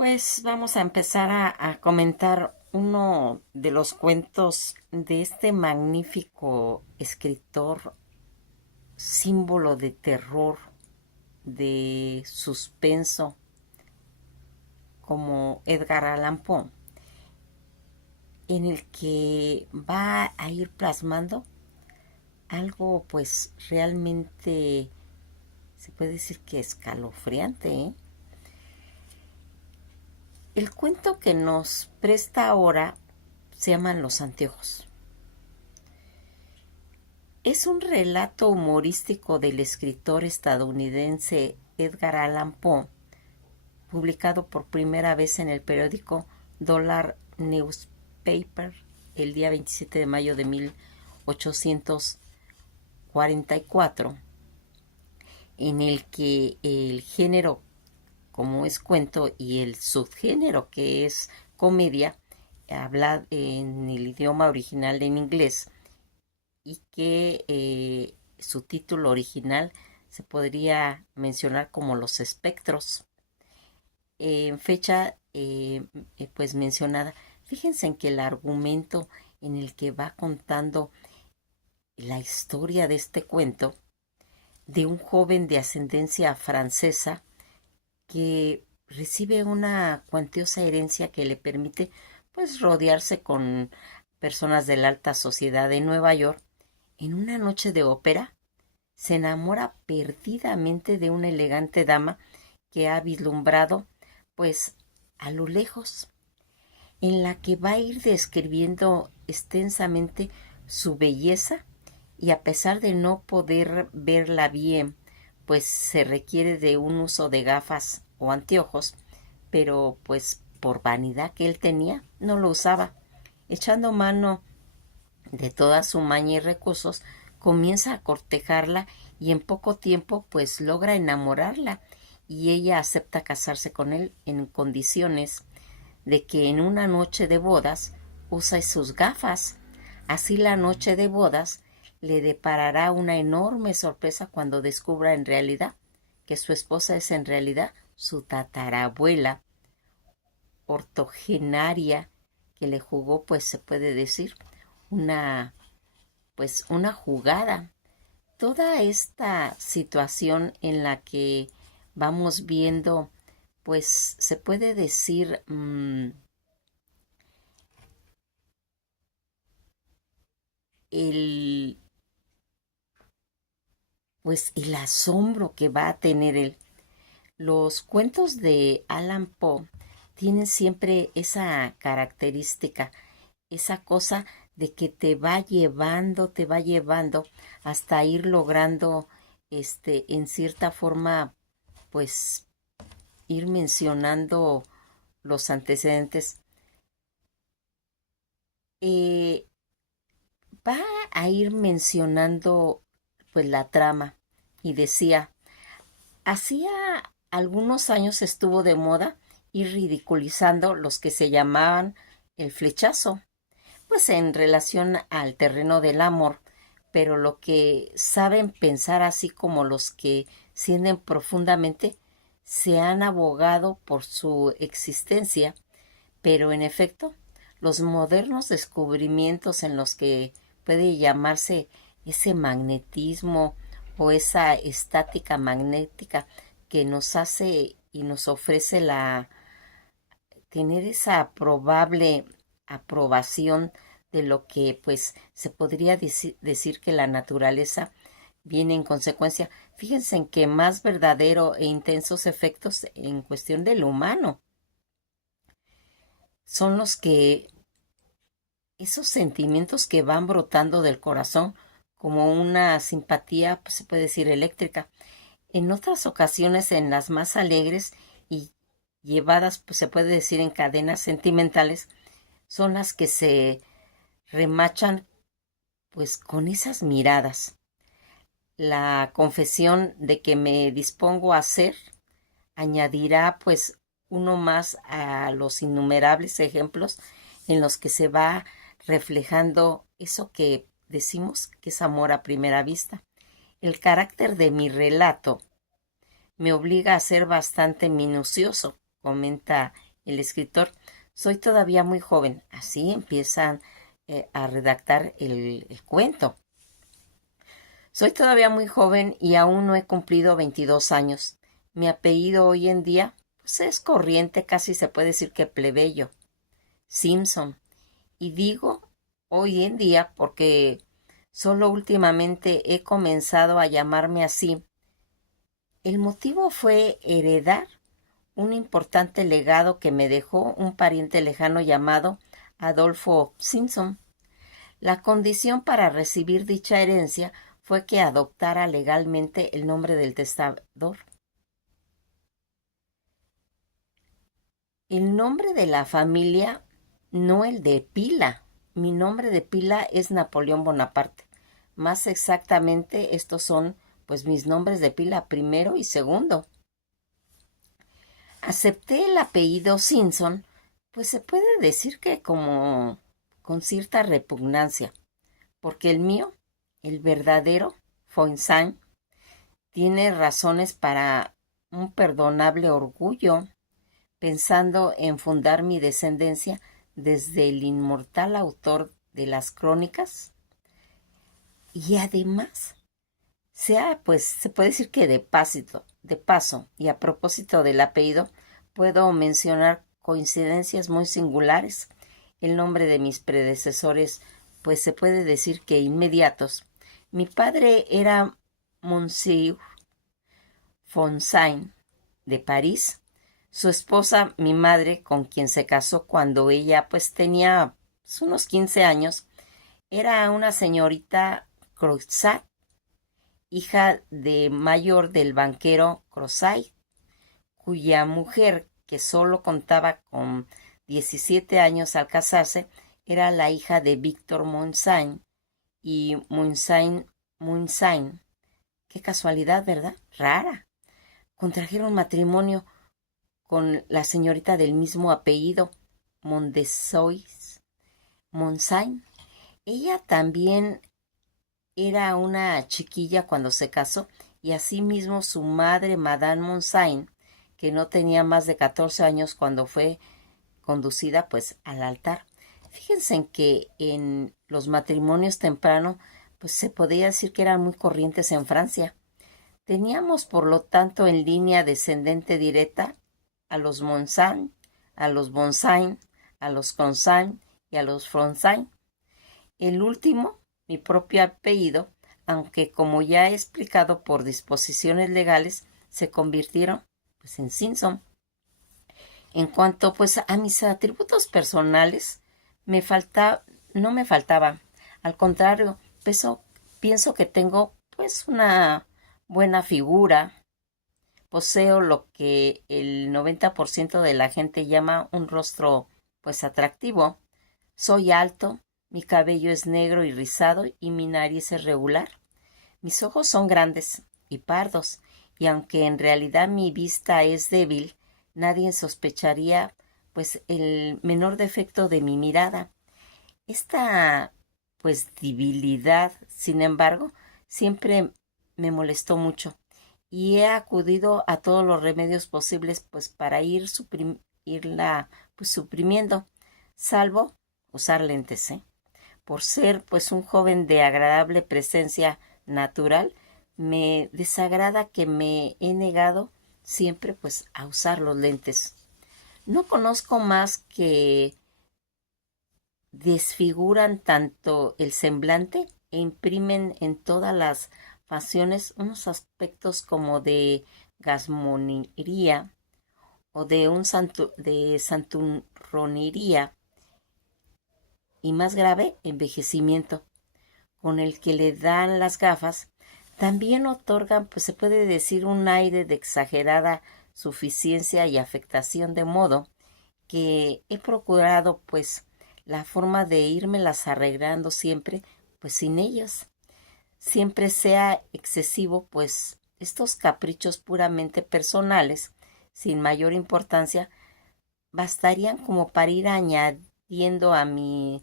Pues vamos a empezar a comentar uno de los cuentos de este magnífico escritor, símbolo de terror, de suspenso, como Edgar Allan Poe, en el que va a ir plasmando algo pues realmente se puede decir que escalofriante, ¿eh? El cuento que nos presta ahora se llaman Los Anteojos. Es un relato humorístico del escritor estadounidense Edgar Allan Poe, publicado por primera vez en el periódico Dollar Newspaper el día 27 de mayo de 1844, en el que el género, como es cuento, y el subgénero, que es comedia, habla en el idioma original en inglés, y que su título original se podría mencionar como Los Espectros. En fecha pues mencionada, fíjense en que el argumento en el que va contando la historia de este cuento de un joven de ascendencia francesa que recibe una cuantiosa herencia que le permite pues rodearse con personas de la alta sociedad de Nueva York. En una noche de ópera se enamora perdidamente de una elegante dama que ha vislumbrado pues a lo lejos, en la que va a ir describiendo extensamente su belleza, y a pesar de no poder verla bien, pues se requiere de un uso de gafas o anteojos, pero pues por vanidad que él tenía, no lo usaba. Echando mano de toda su maña y recursos, comienza a cortejarla y en poco tiempo pues logra enamorarla, y ella acepta casarse con él en condiciones de que en una noche de bodas usa sus gafas. Así la noche de bodas le deparará una enorme sorpresa cuando descubra en realidad que su esposa es en realidad su tatarabuela ortogenaria, que le jugó, pues se puede decir, una una jugada. Toda esta situación en la que vamos viendo, pues se puede decir, el el asombro que va a tener él. Los cuentos de Allan Poe tienen siempre esa característica, esa cosa de que te va llevando hasta ir logrando, en cierta forma, pues, ir mencionando los antecedentes. Eh, Va a ir mencionando, pues, la trama, y decía: hacía algunos años estuvo de moda ir ridiculizando los que se llamaban el flechazo, pues en relación al terreno del amor, pero lo que saben pensar, así como los que sienten profundamente, se han abogado por su existencia. Pero en efecto, los modernos descubrimientos en los que puede llamarse ese magnetismo o esa estática magnética que nos hace y nos ofrece la tener esa probable aprobación de lo que pues se podría decir que la naturaleza viene en consecuencia. Fíjense en que más verdadero e intensos efectos en cuestión del humano son los que esos sentimientos que van brotando del corazón como una simpatía, pues se puede decir eléctrica. En otras ocasiones, en las más alegres y llevadas, pues se puede decir en cadenas sentimentales, son las que se remachan pues con esas miradas. La confesión de que me dispongo a hacer añadirá pues uno más a los innumerables ejemplos en los que se va reflejando eso que decimos que es amor a primera vista. El carácter de mi relato me obliga a ser bastante minucioso, comenta el escritor, soy todavía muy joven. Así empiezan a redactar el cuento. Soy todavía muy joven y aún no he cumplido 22 años. Mi apellido hoy en día pues, es corriente, casi se puede decir que plebeyo, Simpson. Y digo hoy en día porque solo últimamente he comenzado a llamarme así. El motivo fue heredar un importante legado que me dejó un pariente lejano llamado Adolfo Simpson. La condición para recibir dicha herencia fue que adoptara legalmente el nombre del testador. El nombre de la familia, no el de pila. Mi nombre de pila es Napoleón Bonaparte. Más exactamente, estos son pues mis nombres de pila primero y segundo. Acepté el apellido Simpson, pues se puede decir que como con cierta repugnancia, porque el mío, el verdadero, Fonsain, tiene razones para un perdonable orgullo, pensando en fundar mi descendencia desde el inmortal autor de las crónicas. Y además, pues se puede decir que de paso, y a propósito del apellido, puedo mencionar coincidencias muy singulares. El nombre de mis predecesores, pues se puede decir que inmediatos. Mi padre era Monsieur Fonsain de París. Su esposa, mi madre, con quien se casó cuando ella pues tenía pues, unos 15 años, era una señorita Croizat, hija de mayor del banquero Crozat, cuya mujer, que solo contaba con 17 años al casarse, era la hija de Víctor Monsain y Monsain. Qué casualidad, ¿verdad? Rara. Contrajeron matrimonio con la señorita del mismo apellido, Mondesois Monsain. Ella también era una chiquilla cuando se casó y asimismo su madre, Madame Monsain, que no tenía más de 14 años cuando fue conducida pues al altar. Fíjense en que en los matrimonios tempranos pues se podía decir que eran muy corrientes en Francia. Teníamos por lo tanto en línea descendente directa a los Monsain, a los Bonsain, a los Consain y a los Fronsain. El último, mi propio apellido, aunque como ya he explicado por disposiciones legales, se convirtieron pues en Simpson. En cuanto pues a mis atributos personales, no me faltaba. Al contrario, pienso que tengo pues una buena figura. Poseo lo que el 90% de la gente llama un rostro pues atractivo. Soy alto, mi cabello es negro y rizado y mi nariz es regular. Mis ojos son grandes y pardos, y aunque en realidad mi vista es débil, nadie sospecharía pues el menor defecto de mi mirada. Esta pues debilidad, sin embargo, siempre me molestó mucho y he acudido a todos los remedios posibles pues para irla pues suprimiendo, salvo usar lentes, Por ser pues un joven de agradable presencia natural, me desagrada que me he negado siempre pues a usar los lentes. No conozco más que desfiguran tanto el semblante e imprimen en todas las facciones unos aspectos como de gasmonería o de santurronería y más grave, envejecimiento, con el que le dan las gafas, también otorgan, pues se puede decir, un aire de exagerada suficiencia y afectación, de modo que he procurado, pues, la forma de írmelas arreglando siempre, pues sin ellas. Siempre sea excesivo, pues estos caprichos puramente personales, sin mayor importancia, bastarían como para ir añadiendo a mi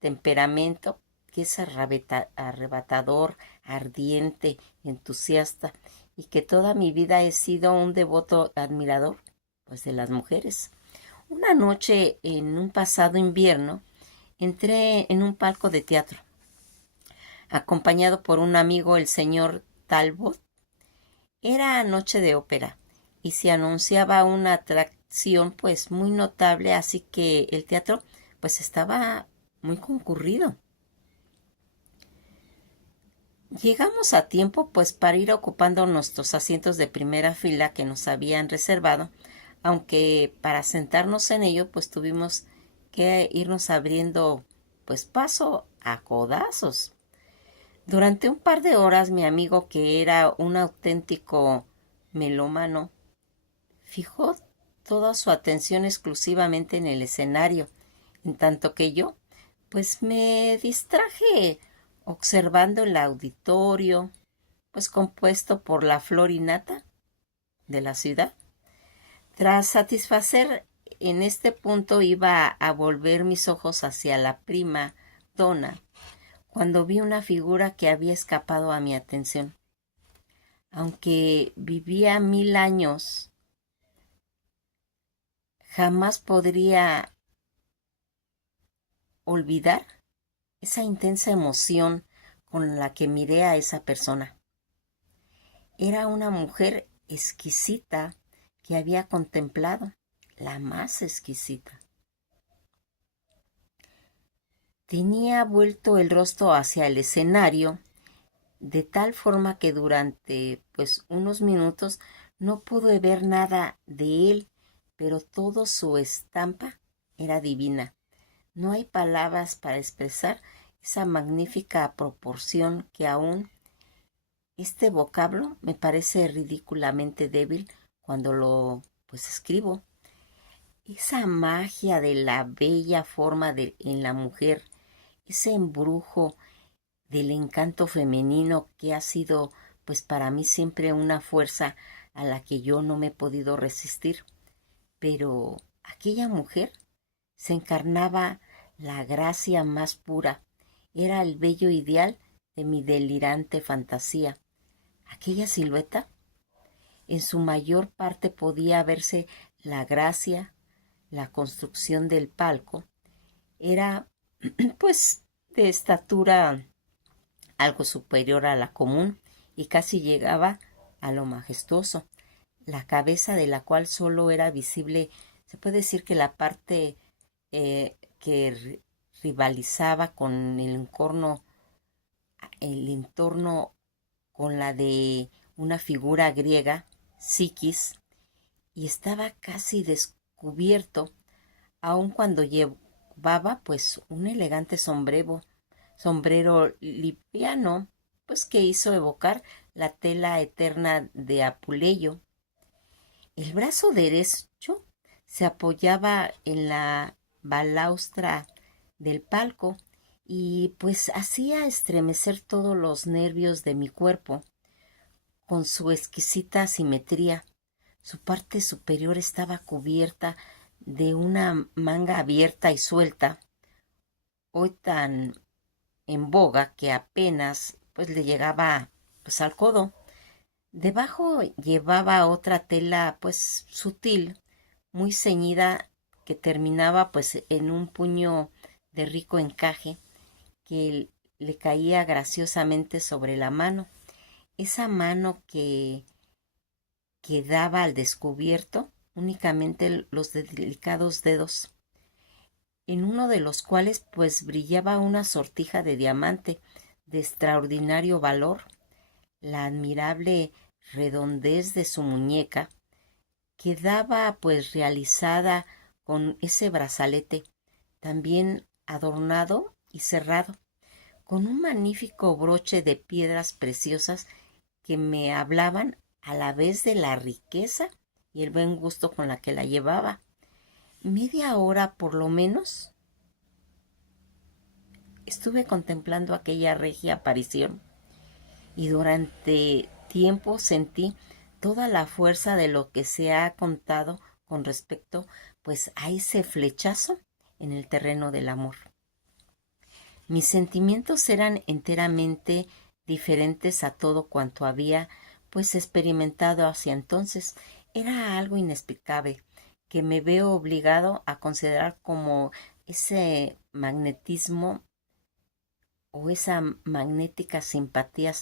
temperamento, que es arrebatador, ardiente, entusiasta, y que toda mi vida he sido un devoto admirador, pues de las mujeres. Una noche en un pasado invierno entré en un palco de teatro, acompañado por un amigo, el señor Talbot. Era noche de ópera y se anunciaba una atracción pues muy notable, así que el teatro pues estaba muy concurrido. Llegamos a tiempo pues para ir ocupando nuestros asientos de primera fila que nos habían reservado, aunque para sentarnos en ello pues tuvimos que irnos abriendo pues paso a codazos. Durante un par de horas mi amigo, que era un auténtico melómano, fijó toda su atención exclusivamente en el escenario, en tanto que yo pues me distraje observando el auditorio, pues compuesto por la flor y nata de la ciudad. Tras satisfacer en este punto iba a volver mis ojos hacia la prima donna cuando vi una figura que había escapado a mi atención. Aunque vivía 1000 años, jamás podría olvidar esa intensa emoción con la que miré a esa persona. Era una mujer exquisita que había contemplado, la más exquisita. Tenía vuelto el rostro hacia el escenario, de tal forma que durante pues unos minutos no pude ver nada de él, pero toda su estampa era divina. No hay palabras para expresar esa magnífica proporción que aún este vocablo me parece ridículamente débil cuando lo pues escribo. Esa magia de la bella forma en la mujer, ese embrujo del encanto femenino que ha sido pues para mí siempre una fuerza a la que yo no me he podido resistir. Pero aquella mujer se encarnaba la gracia más pura, era el bello ideal de mi delirante fantasía. Aquella silueta, en su mayor parte podía verse la gracia, la construcción del palco, era pues de estatura algo superior a la común y casi llegaba a lo majestuoso, la cabeza de la cual solo era visible, se puede decir que la parte que rivalizaba con el entorno con la de una figura griega, Psiquis, y estaba casi descubierto, aun cuando llevaba pues un elegante sombrero liviano, pues que hizo evocar la tela eterna de Apuleyo. El brazo derecho se apoyaba en la balaustra del palco y pues hacía estremecer todos los nervios de mi cuerpo con su exquisita simetría. Su parte superior estaba cubierta de una manga abierta y suelta, hoy tan en boga que apenas pues le llegaba pues al codo. Debajo llevaba otra tela pues sutil, muy ceñida, que terminaba pues en un puño de rico encaje que le caía graciosamente sobre la mano. Esa mano que quedaba al descubierto únicamente los delicados dedos, en uno de los cuales pues brillaba una sortija de diamante de extraordinario valor. La admirable redondez de su muñeca quedaba pues realizada con ese brazalete, también adornado y cerrado, con un magnífico broche de piedras preciosas que me hablaban a la vez de la riqueza y el buen gusto con la que la llevaba. Media hora por lo menos estuve contemplando aquella regia aparición y durante tiempo sentí toda la fuerza de lo que se ha contado con respecto pues a ese flechazo en el terreno del amor. Mis sentimientos eran enteramente diferentes a todo cuanto había pues experimentado hacia entonces. Era algo inexplicable que me veo obligado a considerar como ese magnetismo o esa magnética simpatía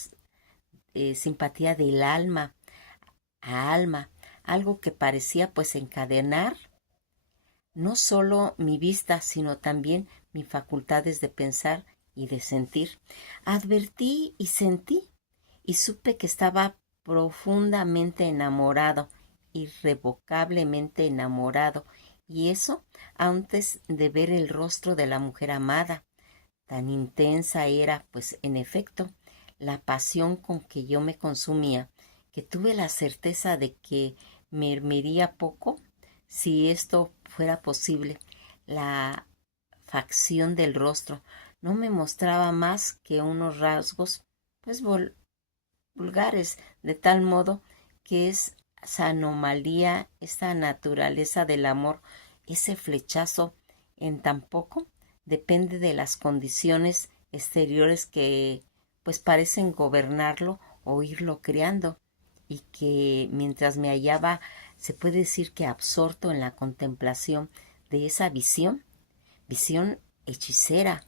del alma a alma, algo que parecía pues encadenar no solo mi vista, sino también mis facultades de pensar y de sentir. Advertí y sentí y supe que estaba profundamente enamorado, irrevocablemente enamorado, y eso antes de ver el rostro de la mujer amada. Tan intensa era, pues, en efecto, la pasión con que yo me consumía, que tuve la certeza de que me hermería poco si esto fuera posible. La facción del rostro no me mostraba más que unos rasgos, pues, vulgares, de tal modo que esa anomalía, esa naturaleza del amor, ese flechazo en tan poco depende de las condiciones exteriores que pues parecen gobernarlo o irlo creando, y que mientras me hallaba, se puede decir que absorto en la contemplación de esa visión hechicera,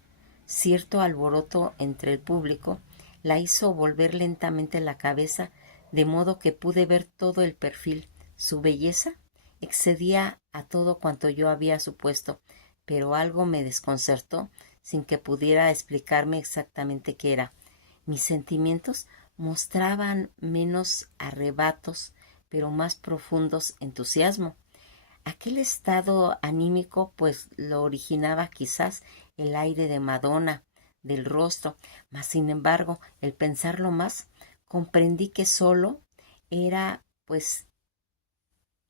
cierto alboroto entre el público la hizo volver lentamente la cabeza, de modo que pude ver todo el perfil. Su belleza excedía a todo cuanto yo había supuesto, pero algo me desconcertó sin que pudiera explicarme exactamente qué era. Mis sentimientos mostraban menos arrebatos, pero más profundos entusiasmo. Aquel estado anímico pues lo originaba quizás el aire de Madonna del rostro, mas sin embargo, el pensarlo más, comprendí que solo era pues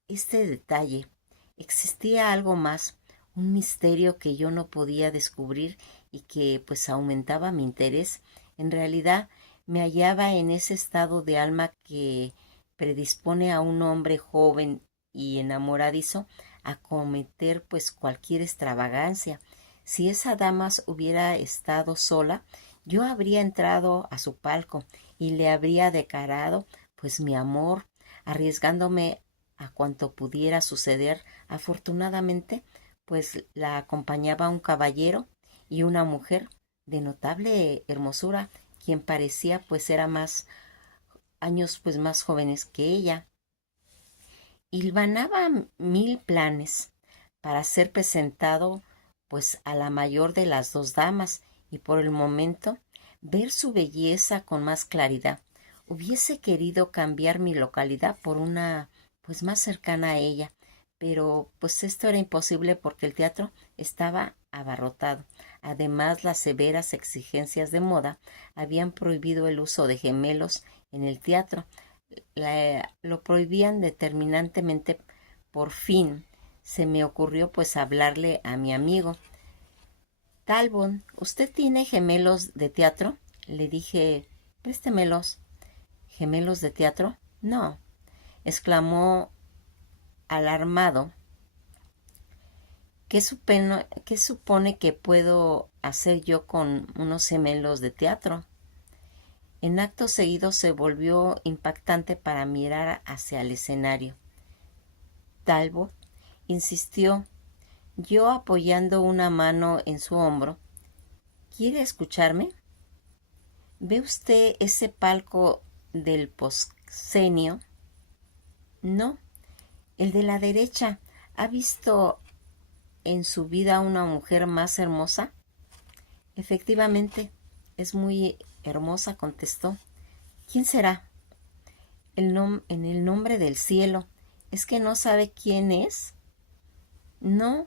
este detalle. Existía algo más, un misterio que yo no podía descubrir y que pues aumentaba mi interés. En realidad me hallaba en ese estado de alma que predispone a un hombre joven y enamoradizo a cometer pues cualquier extravagancia. Si esa dama hubiera estado sola, yo habría entrado a su palco y le habría declarado pues mi amor, arriesgándome a cuanto pudiera suceder. Afortunadamente, pues la acompañaba un caballero y una mujer de notable hermosura, quien parecía pues era más años pues más jóvenes que ella. Hilvanaba mil planes para ser presentado pues a la mayor de las dos damas y por el momento ver su belleza con más claridad. Hubiese querido cambiar mi localidad por una pues más cercana a ella, pero pues esto era imposible porque el teatro estaba abarrotado. Además, las severas exigencias de moda habían prohibido el uso de gemelos en el teatro. Lo prohibían determinantemente. Por fin se me ocurrió pues hablarle a mi amigo. Talbot, ¿usted tiene gemelos de teatro? Le dije, préstemelos. ¿Gemelos de teatro? No, exclamó alarmado. ¿Qué supone que puedo hacer yo con unos gemelos de teatro? En acto seguido se volvió impactante para mirar hacia el escenario. Talbot insistió, yo apoyando una mano en su hombro. ¿Quiere escucharme? ¿Ve usted ese palco del proscenio? No, el de la derecha. ¿Ha visto en su vida una mujer más hermosa? Efectivamente, es muy hermosa, contestó. ¿Quién será? En el nombre del cielo. ¿Es que no sabe quién es? No.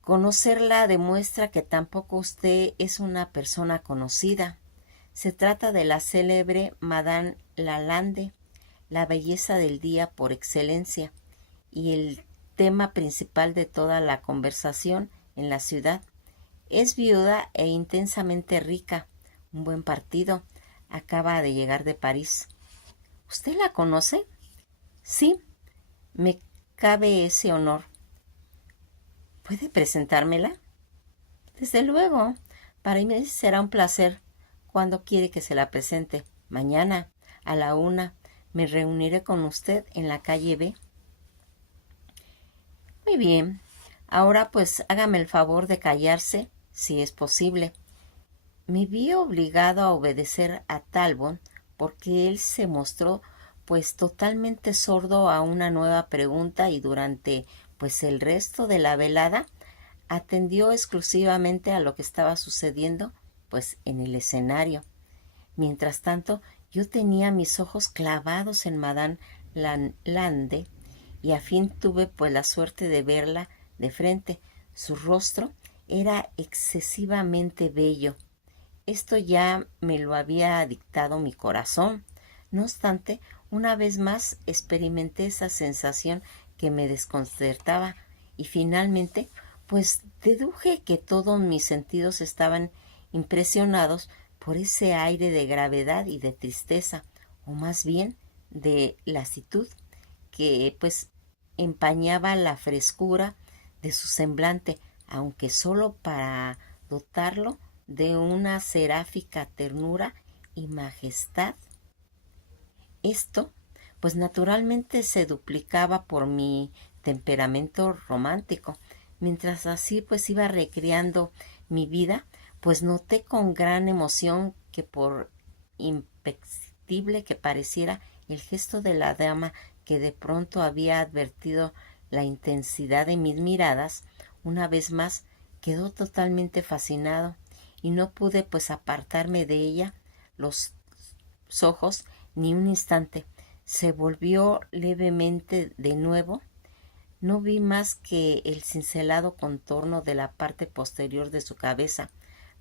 Conocerla demuestra que tampoco usted es una persona conocida. Se trata de la célebre Madame Lalande, la belleza del día por excelencia, y el tema principal de toda la conversación en la ciudad. Es viuda e intensamente rica. Un buen partido. Acaba de llegar de París. ¿Usted la conoce? Sí, me cabe ese honor. ¿Puede presentármela? Desde luego. Para mí será un placer. ¿Cuándo quiere que se la presente? Mañana, a la 1. Me reuniré con usted en la calle B. Muy bien. Ahora pues hágame el favor de callarse, si es posible. Me vi obligado a obedecer a Talbot porque él se mostró pues totalmente sordo a una nueva pregunta y durante pues el resto de la velada atendió exclusivamente a lo que estaba sucediendo pues en el escenario. Mientras tanto, yo tenía mis ojos clavados en Madame Lande y a fin tuve pues la suerte de verla de frente. Su rostro era excesivamente bello. Esto ya me lo había dictado mi corazón. No obstante, una vez más experimenté esa sensación que me desconcertaba y finalmente, pues deduje que todos mis sentidos estaban impresionados por ese aire de gravedad y de tristeza, o más bien de lasitud, que pues empañaba la frescura de su semblante, aunque solo para dotarlo de una seráfica ternura y majestad. Esto, pues naturalmente se duplicaba por mi temperamento romántico. Mientras así pues iba recreando mi vida, pues noté con gran emoción que por imperceptible que pareciera el gesto de la dama que de pronto había advertido la intensidad de mis miradas, una vez más quedó totalmente fascinado y no pude pues apartarme de ella los ojos ni un instante. Se volvió levemente de nuevo. No vi más que el cincelado contorno de la parte posterior de su cabeza.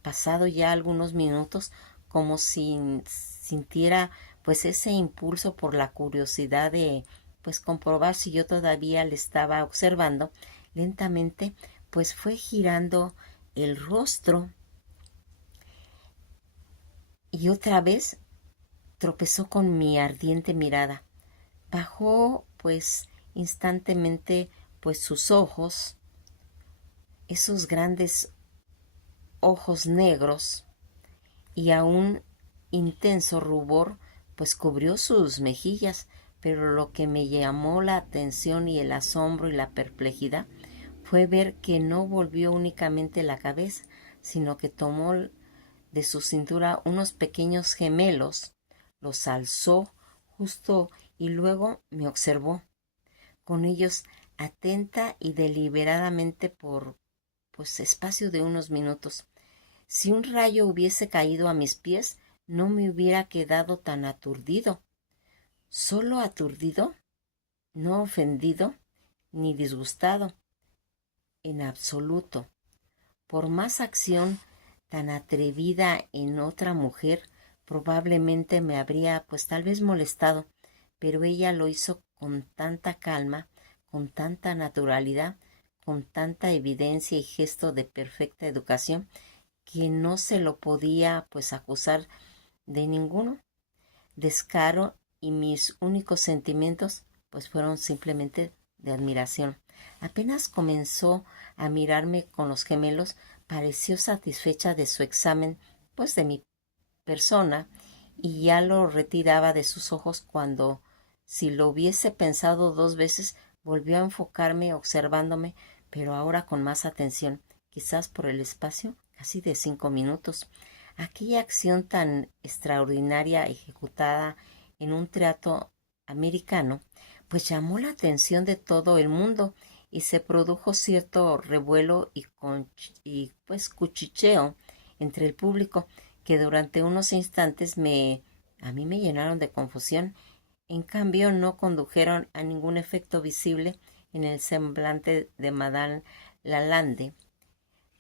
Pasado ya algunos minutos, como si sintiera pues ese impulso por la curiosidad de pues comprobar si yo todavía le estaba observando, lentamente pues fue girando el rostro y otra vez tropezó con mi ardiente mirada. Bajó pues instantáneamente pues sus ojos, esos grandes ojos negros, y a un intenso rubor pues cubrió sus mejillas, pero lo que me llamó la atención y el asombro y la perplejidad fue ver que no volvió únicamente la cabeza, sino que tomó de su cintura unos pequeños gemelos, los alzó justo y luego me observó con ellos atenta y deliberadamente por pues espacio de unos minutos. Si un rayo hubiese caído a mis pies, no me hubiera quedado tan aturdido. Solo aturdido, no ofendido ni disgustado, en absoluto. Por más acción tan atrevida en otra mujer, probablemente me habría pues tal vez molestado, pero ella lo hizo con tanta calma, con tanta naturalidad, con tanta evidencia y gesto de perfecta educación, que no se lo podía pues acusar de ninguno descaro y mis únicos sentimientos pues fueron simplemente de admiración. Apenas comenzó a mirarme con los gemelos, pareció satisfecha de su examen pues de mi persona y ya lo retiraba de sus ojos cuando, si lo hubiese pensado dos veces, volvió a enfocarme observándome, pero ahora con más atención, quizás por el espacio casi de 5 minutos. Aquella acción tan extraordinaria ejecutada en un teatro americano, pues llamó la atención de todo el mundo y se produjo cierto revuelo y pues cuchicheo entre el público que durante unos instantes a mí me llenaron de confusión. En cambio, no condujeron a ningún efecto visible en el semblante de Madame Lalande.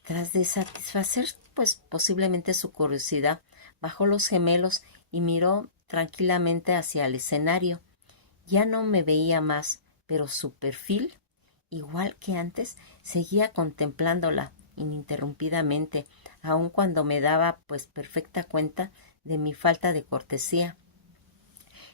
Tras de satisfacer pues posiblemente su curiosidad, bajó los gemelos y miró tranquilamente hacia el escenario. Ya no me veía más, pero su perfil, igual que antes, seguía contemplándola ininterrumpidamente, aun cuando me daba pues perfecta cuenta de mi falta de cortesía.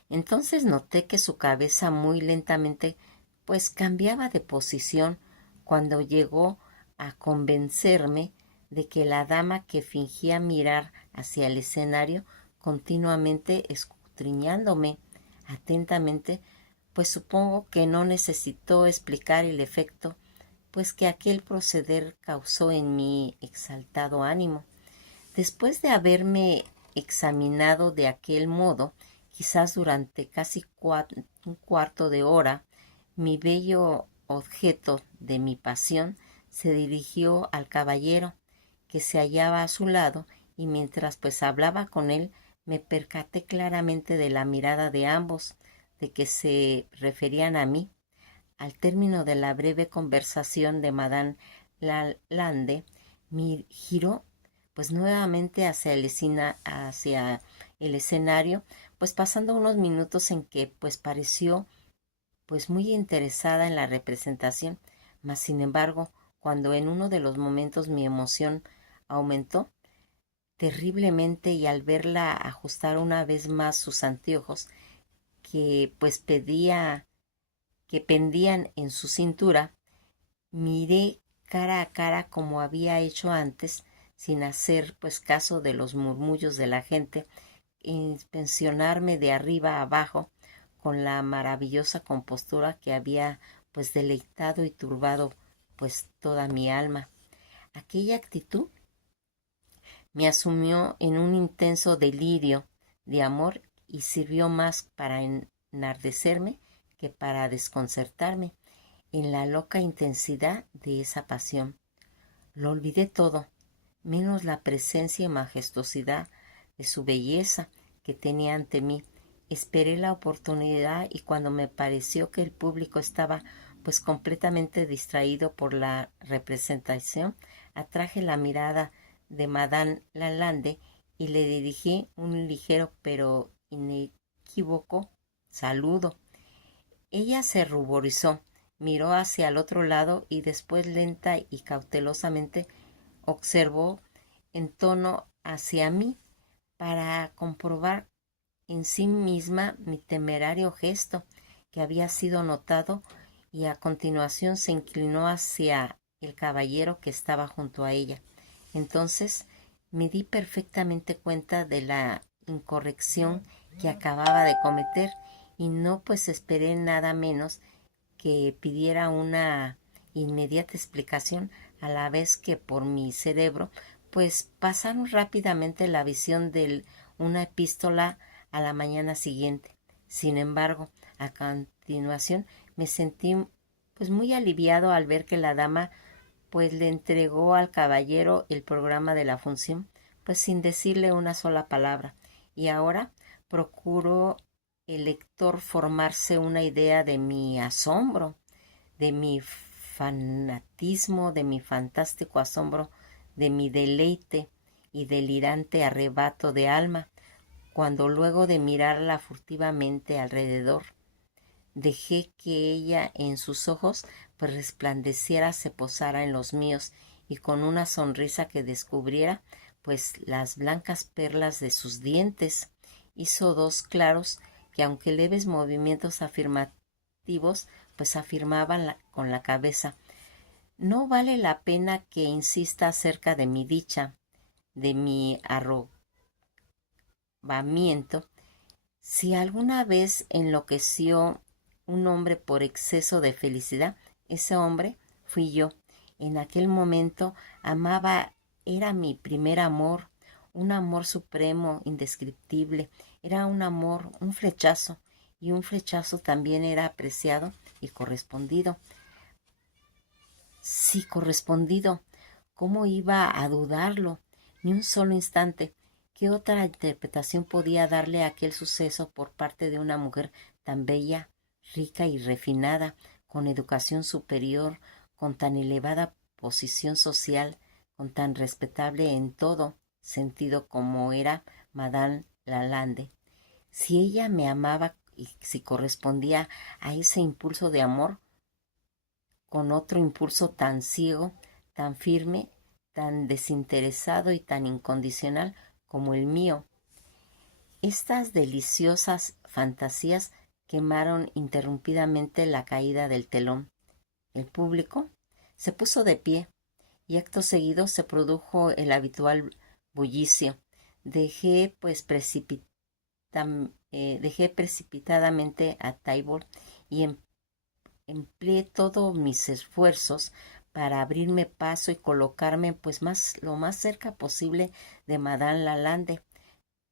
Entonces noté que su cabeza muy lentamente pues cambiaba de posición cuando llegó a convencerme de que la dama que fingía mirar hacia el escenario continuamente escudriñándome atentamente, pues supongo que no necesitó explicar el efecto pues que aquel proceder causó en mi exaltado ánimo. Después de haberme examinado de aquel modo, quizás durante casi un cuarto de hora, mi bello objeto de mi pasión se dirigió al caballero que se hallaba a su lado, y mientras pues hablaba con él, me percaté claramente de la mirada de ambos, de que se referían a mí. Al término de la breve conversación de Madame Lalande, me giró pues nuevamente hacia el escenario, pues pasando unos minutos en que pues pareció pues muy interesada en la representación, mas sin embargo, cuando en uno de los momentos mi emoción aumentó terriblemente, y al verla ajustar una vez más sus anteojos que pues que pendían en su cintura, miré cara a cara como había hecho antes, sin hacer pues caso de los murmullos de la gente, inspeccionarme de arriba a abajo con la maravillosa compostura que había pues deleitado y turbado pues toda mi alma. Aquella actitud me asumió en un intenso delirio de amor y sirvió más para enardecerme que para desconcertarme en la loca intensidad de esa pasión. Lo olvidé todo, menos la presencia y majestuosidad de su belleza que tenía ante mí. Esperé la oportunidad, y cuando me pareció que el público estaba pues completamente distraído por la representación, atraje la mirada de Madame Lalande y le dirigí un ligero pero inequívoco saludo. Ella se ruborizó, miró hacia el otro lado y después lenta y cautelosamente observó en tono hacia mí para comprobar en sí misma mi temerario gesto, que había sido notado, y a continuación se inclinó hacia el caballero que estaba junto a ella. Entonces me di perfectamente cuenta de la incorrección que acababa de cometer, y no pues esperé nada menos que pidiera una inmediata explicación, a la vez que por mi cerebro pues pasaron rápidamente la visión de una epístola a la mañana siguiente. Sin embargo, a continuación me sentí pues muy aliviado al ver que la dama pues le entregó al caballero el programa de la función, pues sin decirle una sola palabra. Y ahora procuró el lector formarse una idea de mi asombro, de mi fanatismo, de mi fantástico asombro, de mi deleite y delirante arrebato de alma, cuando luego de mirarla furtivamente alrededor, dejé que ella en sus ojos pues resplandeciera, se posara en los míos, y con una sonrisa que descubriera pues las blancas perlas de sus dientes, hizo dos claros que, aunque leves movimientos afirmativos, pues afirmaban con la cabeza. No vale la pena que insista acerca de mi dicha, de mi arrobamiento. Si alguna vez enloqueció un hombre por exceso de felicidad, ese hombre fui yo. En aquel momento amaba, era mi primer amor, un amor supremo, indescriptible. Era un amor, un flechazo, y un flechazo también era apreciado y correspondido. Sí, correspondido. ¿Cómo iba a dudarlo? Ni un solo instante. ¿Qué otra interpretación podía darle a aquel suceso por parte de una mujer tan bella, rica y refinada, con educación superior, con tan elevada posición social, con tan respetable en todo sentido como era Madame Lalande? Si ella me amaba y si correspondía a ese impulso de amor, con otro impulso tan ciego, tan firme, tan desinteresado y tan incondicional como el mío. Estas deliciosas fantasías quemaron interrumpidamente la caída del telón. El público se puso de pie, y acto seguido se produjo el habitual bullicio. Dejé precipitadamente a Tybalt y empleé todos mis esfuerzos para abrirme paso y colocarme pues lo más cerca posible de Madame Lalande.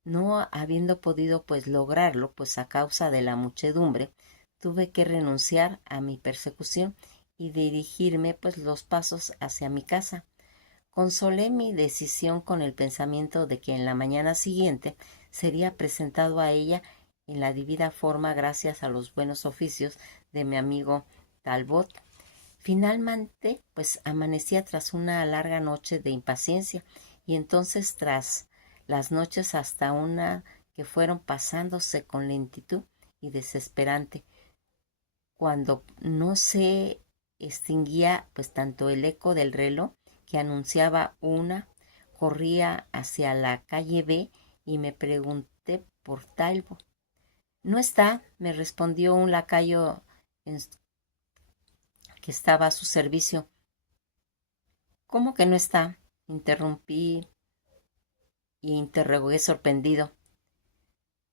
No habiendo podido pues lograrlo, pues a causa de la muchedumbre, tuve que renunciar a mi persecución y dirigirme pues los pasos hacia mi casa. Consolé mi decisión con el pensamiento de que en la mañana siguiente sería presentado a ella en la debida forma gracias a los buenos oficios de mi amigo Talbot. Finalmente, pues amanecía tras una larga noche de impaciencia y entonces tras las noches hasta una que fueron pasándose con lentitud y desesperante, cuando no se extinguía pues tanto el eco del reloj que anunciaba una, corría hacia la calle B y me pregunté por Talbot. No está, me respondió un lacayo que estaba a su servicio. ¿Cómo que no está? Interrumpí y interrogué sorprendido.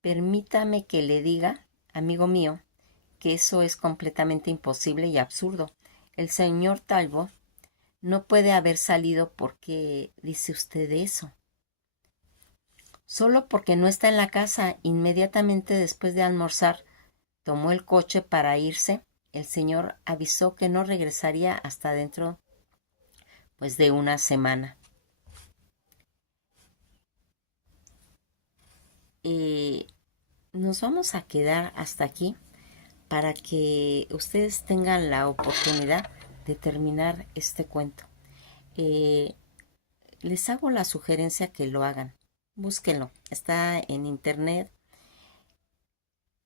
Permítame que le diga, amigo mío, que eso es completamente imposible y absurdo. El señor Talbot no puede haber salido porque dice usted eso. Solo porque no está en la casa. Inmediatamente después de almorzar, tomó el coche para irse. El señor avisó que no regresaría hasta dentro pues de una semana. Nos vamos a quedar hasta aquí para que ustedes tengan la oportunidad de terminar este cuento. Eh, Les hago la sugerencia que lo hagan. Búsquenlo. Está en internet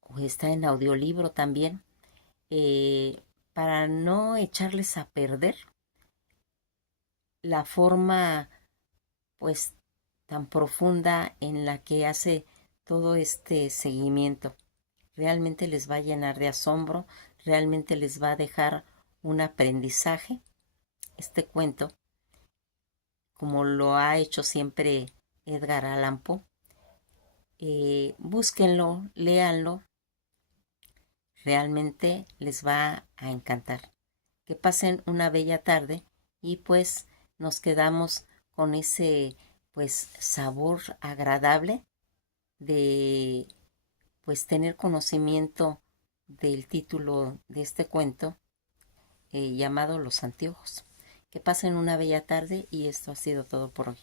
o está en audiolibro también. Para no echarles a perder la forma pues tan profunda en la que hace todo este seguimiento. Realmente les va a llenar de asombro, realmente les va a dejar un aprendizaje este cuento, como lo ha hecho siempre Edgar Allan Poe. Búsquenlo, léanlo, realmente les va a encantar. Que pasen una bella tarde y pues nos quedamos con ese pues sabor agradable de pues tener conocimiento del título de este cuento llamado Los Anteojos. Que pasen una bella tarde y esto ha sido todo por hoy.